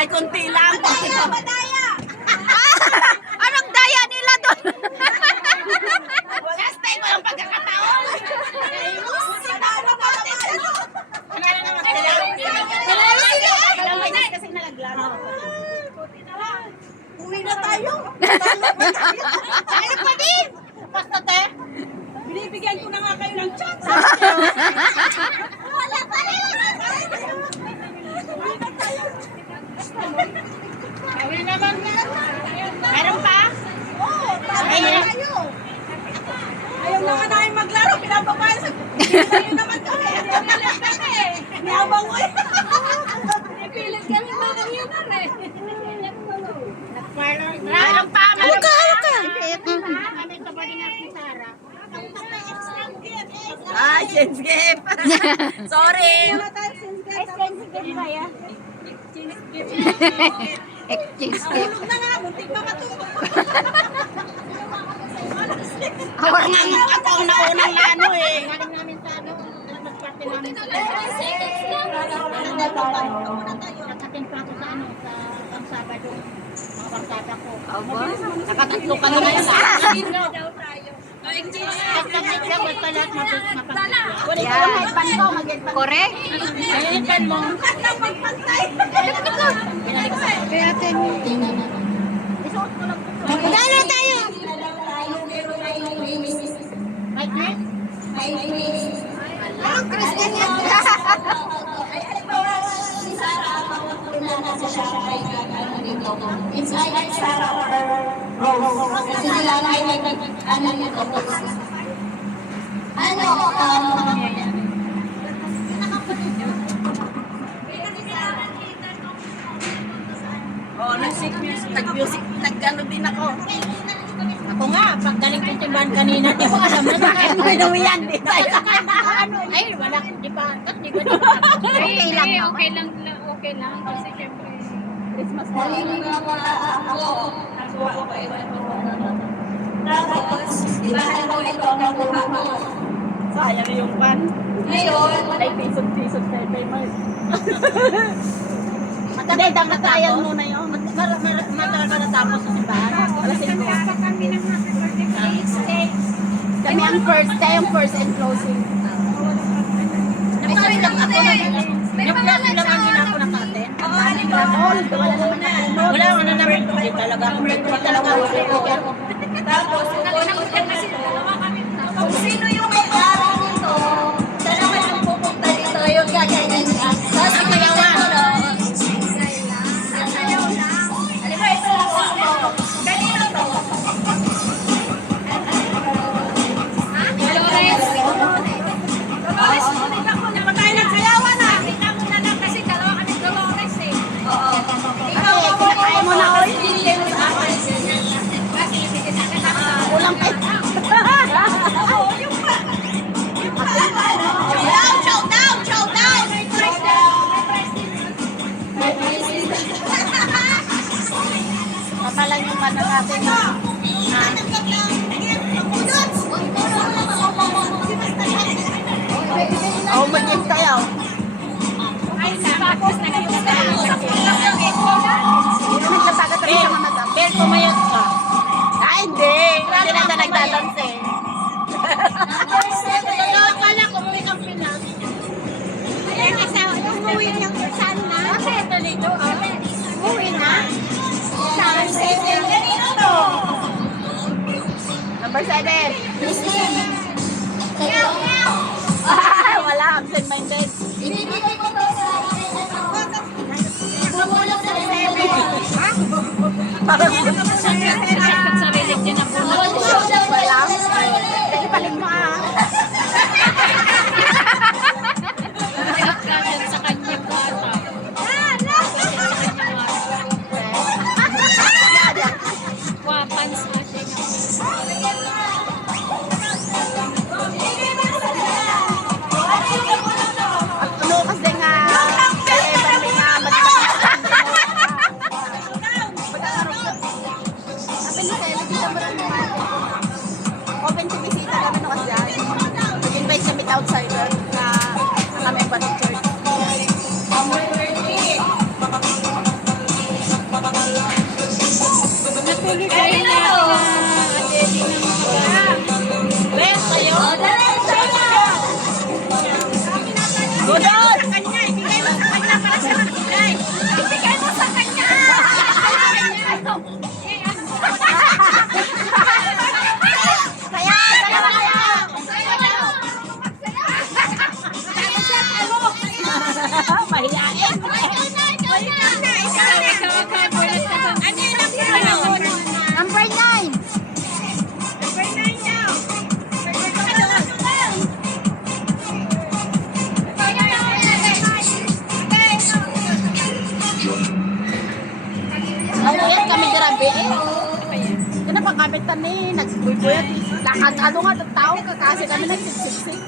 Ay, konti lang. Madaya, madaya. Anong daya nila doon? Last time walang pagkakataon. Kasi nalaglaro. Uwi na tayo. Ano pa din? Basta te. Binibigyan ko na nga kayo ng chance. Wala pa rin. Uwi na tayo. Kawin naman. Meron pa? Oo, tayo. Ayaw na nga namin maglaro. Pinababayan sa... Pinababayan naman kami. Pinababayan kami. Niyabang ko eh. Pipilit kami mga yun eh. Meron pa? Meron pa? Kami sa bali ng Sara. Ay, sense game. Sorry. Wala tayo sense game ba yan? Exchange gift. Nahulog na nga. Muntik pa matulog. Ako ang naunang na ano eh. Galing namin sa ano. Nagparte namin sa nakating plato sa ano. Sa ang Sabado. Mga barsada ko. Nakatatlo ka na yun. Daw tayo. Pagkakit lang, ba't pala mapagdala? Yan. Correct? Ayun mo. Magpantay. Kaya magkano tayo? Anong Christian yan? It's like Sarah or Rose. Kasi sila na ay ano nito. Oo, nag-music, nag-ano din ako. Ako nga, pag galing ko timbahan kanina, di ko alam na bakit may nawiyan din. Ay, wala, di ba? Di ko na. Okay lang naman. Okay lang. Kasi syempre, Christmas na. Tapos, ibahan mo ito ang nakuha mo. Sayang yung pan. Ngayon, Ay, pisot-pisot kay Mark. Matagal muna yun. Matagal pa natapos sa simbahan. Alas 5. kami ng happy birthday. Kami ang first, tayo ang first and closing. Nagsabi lang ako na yung class lang ang ginako na natin. Wala ko na namin. Hindi talaga ako. Hindi talaga ako. tapos, kung sino yung may-ari nito, siya naman ang pupunta dito, yung gagayin niya. Tapos, ikayawan. Alima, ito lang ako. Kanino to? Dolores, kunin ako na. Patay ng sayawan na. Kita mo na lang kasi dalawa kami Dolores eh. Oo. Ikaw, Kinakain mo na oil. Ulang pa. Showdown! Papalan yung mata natin. Oo, mag-game tayo. Ay, tapos nag-iwas tayo. Naglasagat kami sa mga madam. Ben, pumayot ka. Ah, hindi. Hindi na nagdadanse. Akala ko may kang pinas. Ay, asawa, umuwi niyang saan na? Kasi ito dito, Umuwi na? Saan? Kanino to? Number 7. Meow, meow. Wala, absent-minded. Ibibigay ko to sa bumulong sa 7. Parang Sarili din na po. wala. Paling mo Sa kanyang bata. Wapan sa atin. Ano kasi nga, Evan, may nga magkakaroon. mayayain. Number 9. Nawuyat kami grabe eh. Kaya pa kami tani, nagbubuyat. Lakad-ano nga ng tao, kasi kami nagsiksik.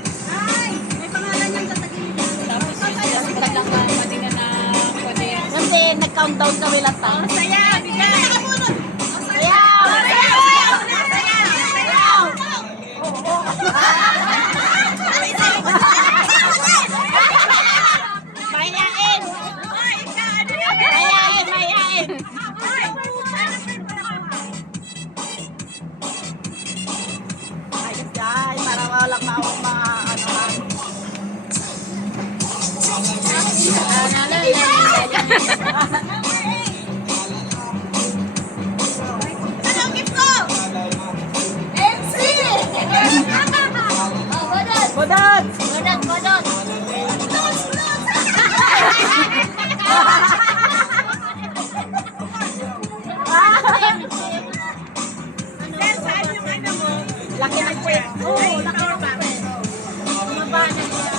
Kasi nag-countdown kami lang tao. Mayayain! Mayayain, mayayain! Ayos yan, para walang mga ano. MC! Oh, Bodot! Bodot! Laki ng kwet. Oo, laki ng kwet. Bumaba na siya.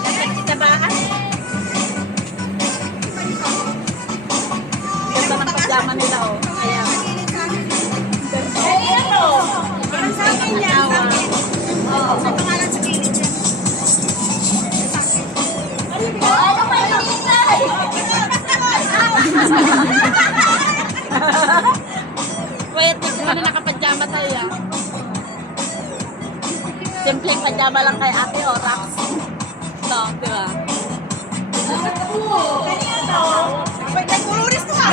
Laki kita ba? Ganda ng pajama nila, oh. Kaya. Parang sa akin yan. Sa akin. Sa pangalan sa kilid yan. Ano pa yung hinay? Wait, next na nakapajama tayo, ah. Simpleng pajama lang kay ate, oh, Rax. Ito, di ba? Wait, nagkururis ko ah.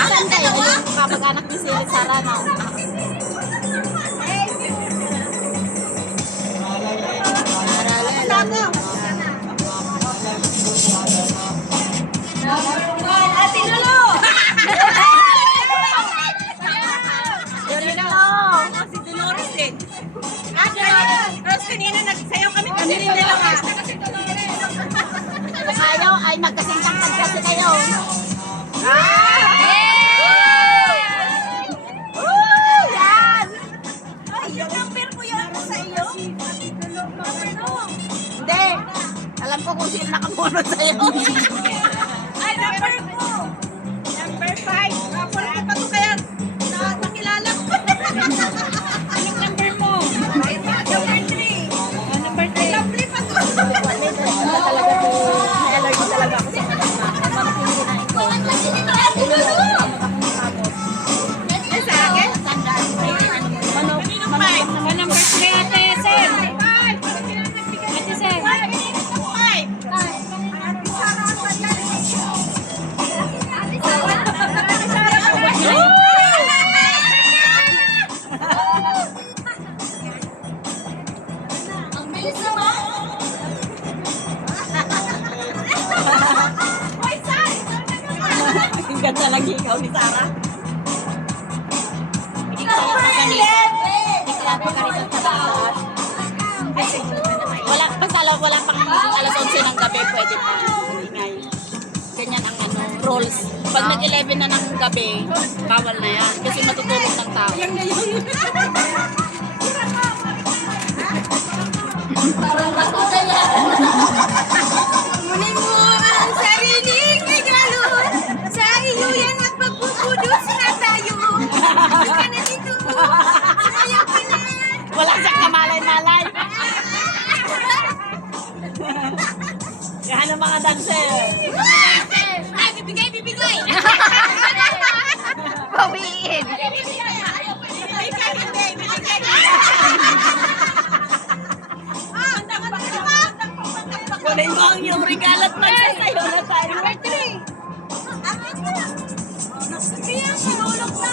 Asan kayo? Yung kapag-anak ni Sili Sara, no? Ate Lulu! Yun lang. Si Dolores din. Tapos kanina nagsayaw kami kasi rin nila nga. Kung ayaw, ay magkasintang kasi kayo. Yan! Ay, yung number ko yan sa iyo. Hindi. Alam ko kung sino nakamunod sa'yo. Ay, number ko. Number 5. Number ko pa to kaya nakilala ko. Anong number mo? Number 3. Number 3. Lovely pa to. May allergy talaga ako sa kanila. Ang mga pinaginain ko. Ay, sa akin? Tandaan ko. Manok. Number 3, Ate Sen. Ate Sen. 5. Ang bilis naman! Ang ganda lagi ikaw ni Sarah. Hindi ka Number kanina. 11! Hindi ka pa kanina sa taas. Wala pang alas 11 ng gabi, pwede pa. Ingay. Ganyan ang ano, rules. Pag nag-11 na ng gabi, bawal na yan. Kasi matutulog ng tao. Parang bato kaya. Kunin mo ang sariling regalo. Sa iyo yan at magpupudus na tayo. Hindi ka na dito. Ayaw ka na. Wala siyang kamalay-malay. Yan ang mga dancer. Ay, bibigay. Bawiin. Bibigay ka, hindi. Ah, Kunin mo ang iyong regalo at magsasayo na tayo. Number 3. Kaya sinulog na.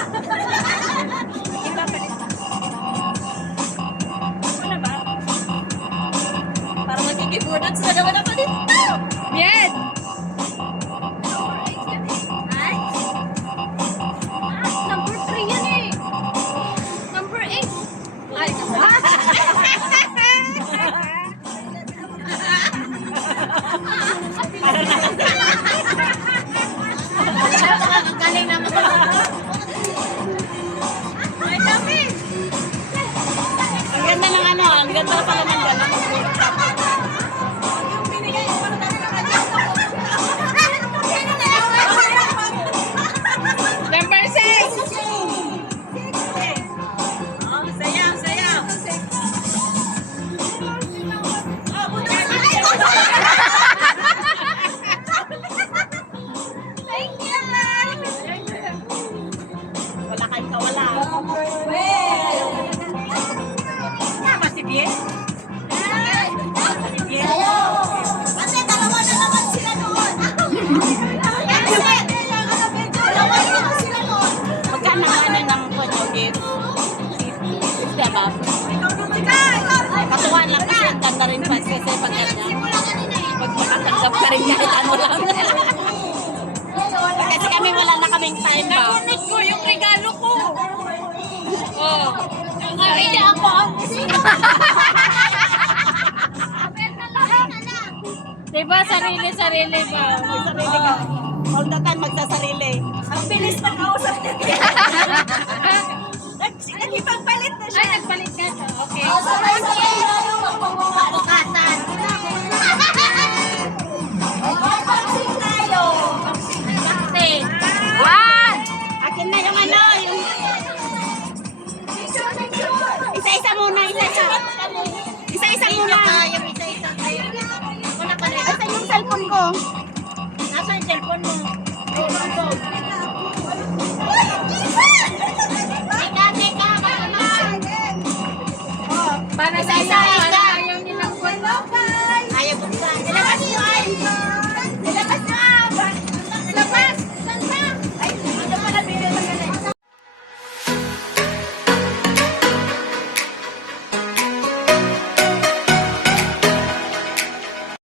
Ano ba? Parang magkikibunats na naman ako dito. Yes! Number 3 yan eh. Number 8. ganda pala ng gano'n. Yung binigay ko para tayo na kanya. Number 6! Oh, sayaw, sayaw. Thank you. Wala kayong kawala. Well. Tama si Bien? Si Bien? Ate, dalawa na naman sila noon. Dalawa na naman sila noon. Magkano ano ng kanya gift? 50 ba? Katuwan lang kasi ang ganda rin pa kasi pag ganyan. Pag makatanggap ka rin kahit ano lang. Kasi kami wala na kaming time ba? Nakunik ko yung regalo ko. Oh. Yung hindi ako. Diba sarili-sarili ba? May sarili ka. All the time magsasarili. Ang bilis na kausap niya. Nagpagpalit na siya. Ay, nagpalit ka to. Okay. Sabay-sabay na yung magpapukatan. Mag-boxing tayo. Kasi, One! akin na yung ano, yung isa-isa muna, isa-isa. Isa-isa muna. Yung isa-isa tayo. Wala ka na. Asa yung cellphone ko? Nasa yung cellphone mo. Teka, teka. Para sa isa.